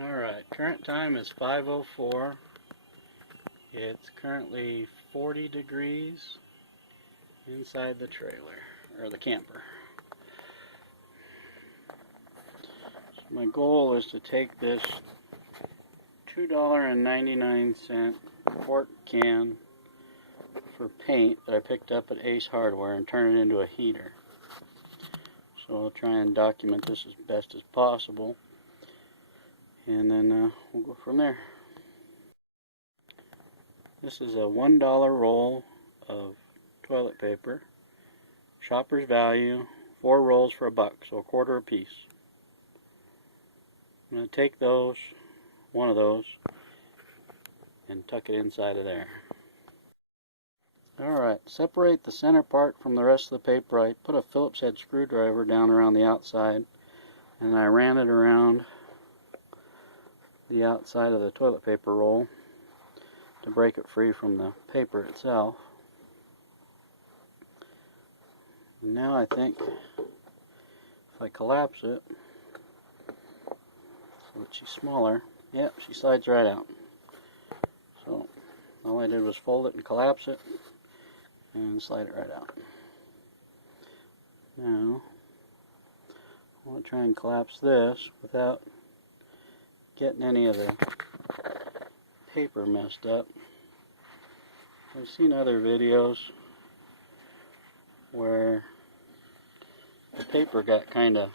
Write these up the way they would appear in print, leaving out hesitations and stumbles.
Alright, current time is 5:04. It's currently 40 degrees inside the trailer, or the camper. So my goal is to take this $2.99 quart can for paint that I picked up at Ace Hardware and turn it into a heater. So I'll try and document this as best as possible, and then we'll go from there. This is a $1 roll of toilet paper. Shopper's value, 4 rolls for $1, so $1 a piece. I'm going to take one of those, and tuck it inside of there. Alright, separate the center part from the rest of the paper. I put a Phillips head screwdriver down around the outside, and I ran it around the outside of the toilet paper roll to break it free from the paper itself. And now I think if I collapse it so that she's smaller, yep, she slides right out. So all I did was fold it and collapse it and slide it right out. Now I want to try and collapse this without getting any of the paper messed up. I've seen other videos where the paper got kind of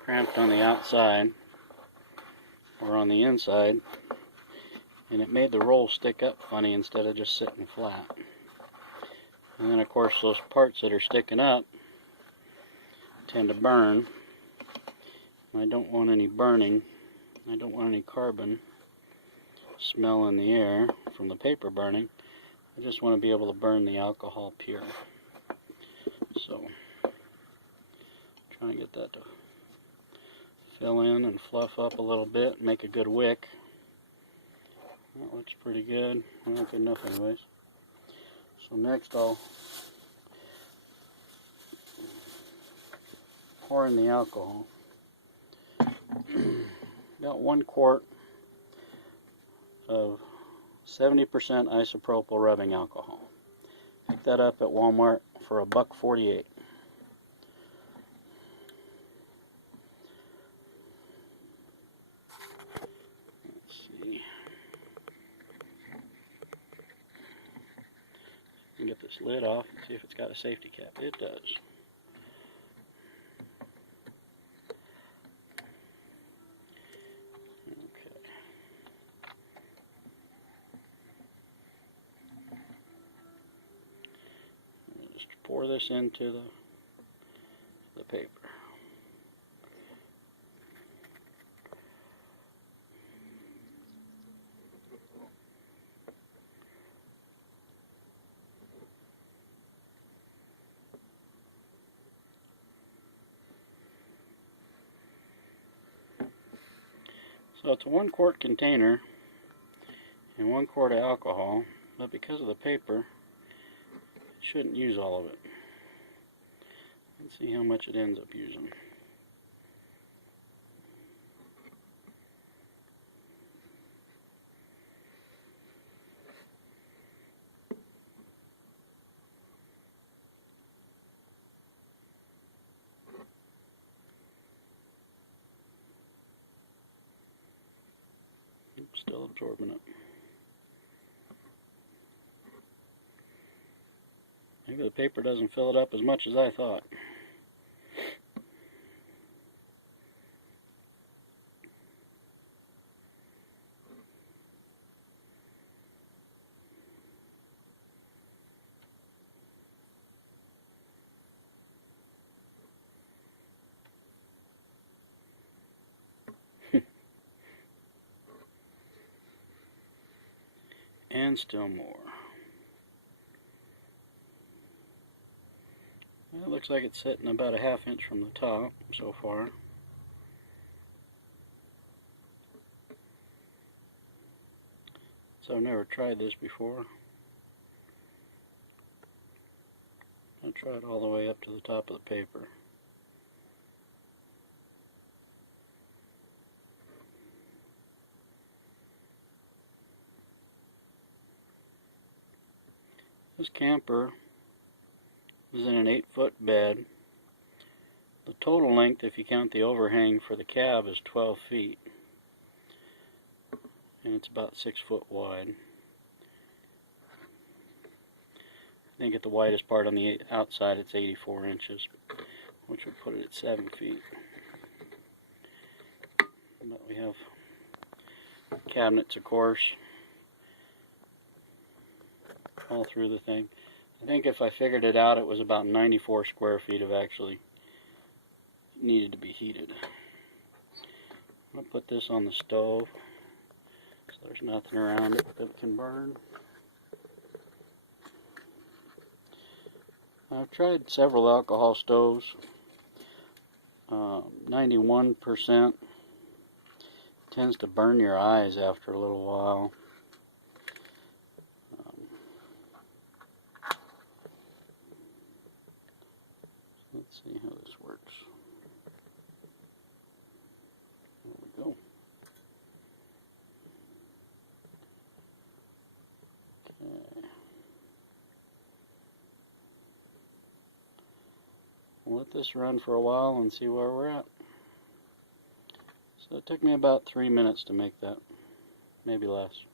cramped on the outside or on the inside, and it made the roll stick up funny instead of just sitting flat. And then of course those parts that are sticking up tend to burn. I don't want any burning. I don't want any carbon smell in the air from the paper burning. I just want to be able to burn the alcohol pure. So, try and get that to fill in and fluff up a little bit, make a good wick. That looks pretty good. Well, good enough anyways. So next I'll pour in the alcohol. Got 1 quart of 70% isopropyl rubbing alcohol. Picked that up at Walmart for $1.48. Let's see. Get this lid off and see if it's got a safety cap. It does. Okay. Just pour this into the paper. So it's a 1 quart container and 1 quart of alcohol, but because of the paper, it shouldn't use all of it. Let's see how much it ends up using. Still absorbing it. Maybe the paper doesn't fill it up as much as I thought. And still more. Well, it looks like it's sitting about a ½ inch from the top so far. So I've never tried this before. I'll try it all the way up to the top of the paper. This camper is in an 8-foot bed. The total length, if you count the overhang for the cab, is 12 feet. And it's about 6 foot wide. I think at the widest part on the outside it's 84 inches, which would put it at 7 feet. But we have cabinets, of course, all through the thing. I think if I figured it out, it was about 94 square feet of actually needed to be heated. I'm going to put this on the stove so there's nothing around it that can burn. I've tried several alcohol stoves. 91% tends to burn your eyes after a little while. Let's see how this works. There we go. Okay. We'll let this run for a while and see where we're at. So it took me about 3 minutes to make that, maybe less.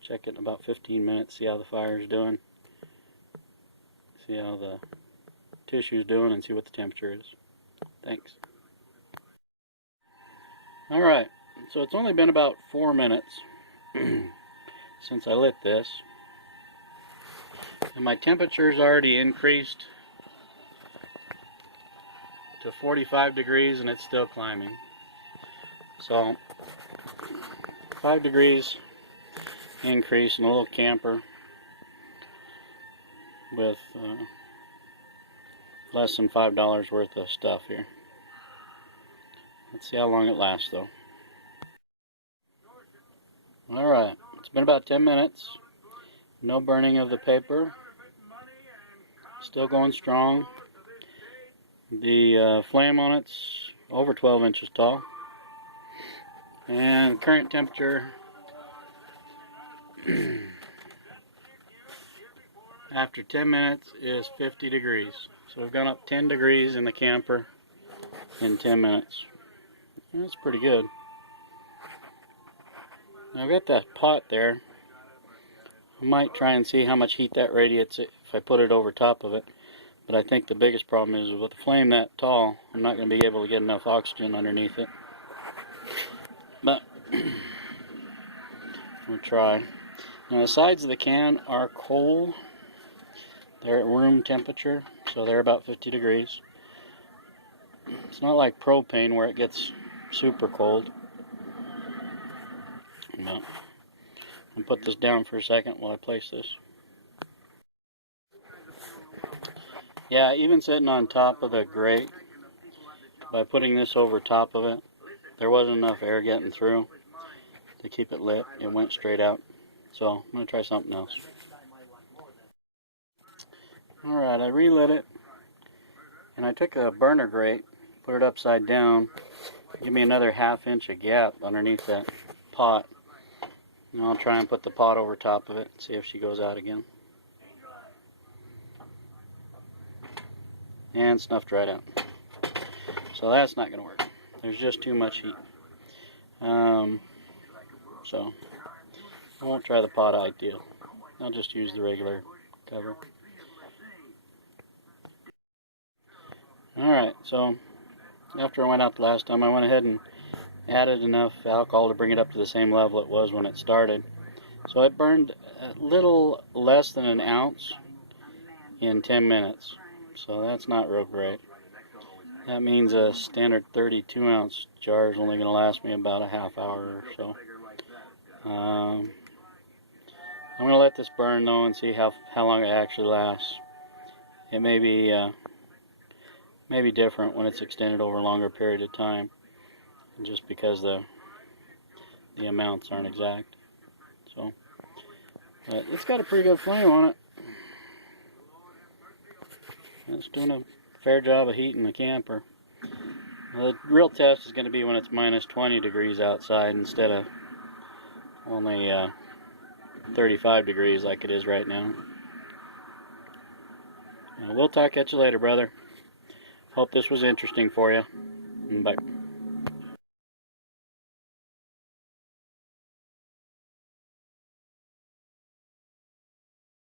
Check it in about 15 minutes, see how the fire's doing, see how the tissue's doing, and see what the temperature is. Thanks. Alright, so it's only been about 4 minutes since I lit this, and my temperature's already increased to 45 degrees and it's still climbing. So 5 degrees increase in a little camper with less than $5 worth of stuff here. Let's see how long it lasts though. Alright, it's been about 10 minutes. No burning of the paper. Still going strong. The flame on it's over 12 inches tall. And current temperature after 10 minutes is 50 degrees. So we've gone up 10 degrees in the camper in 10 minutes. That's pretty good. Now I've got that pot there. I might try and see how much heat that radiates if I put it over top of it. But I think the biggest problem is with the flame that tall, I'm not going to be able to get enough oxygen underneath it. But we'll try. Now the sides of the can are cold. They're at room temperature, so they're about 50 degrees. It's not like propane where it gets super cold. No. I'll put this down for a second while I place this. Yeah, even sitting on top of the grate, by putting this over top of it, there wasn't enough air getting through to keep it lit. It went straight out. So I'm going to try something else. Alright, I relit it, and I took a burner grate, put it upside down, give me another ½ inch of gap underneath that pot. And I'll try and put the pot over top of it and see if she goes out again. And snuffed right out. So that's not going to work. There's just too much heat. So I won't try the pot ideal. I'll just use the regular cover. Alright, so after I went out the last time, I went ahead and added enough alcohol to bring it up to the same level it was when it started. So it burned a little less than an ounce in 10 minutes. So that's not real great. That means a standard 32-ounce jar is only going to last me about a ½ hour or so. I'm going to let this burn though and see how long it actually lasts. It may be different when it's extended over a longer period of time, just because the amounts aren't exact. So, but it's got a pretty good flame on it. It's doing a fair job of heating the camper. Well, the real test is going to be when it's minus 20 degrees outside instead of only 35 degrees like it is right now. We'll talk at you later, brother. Hope this was interesting for you. Bye.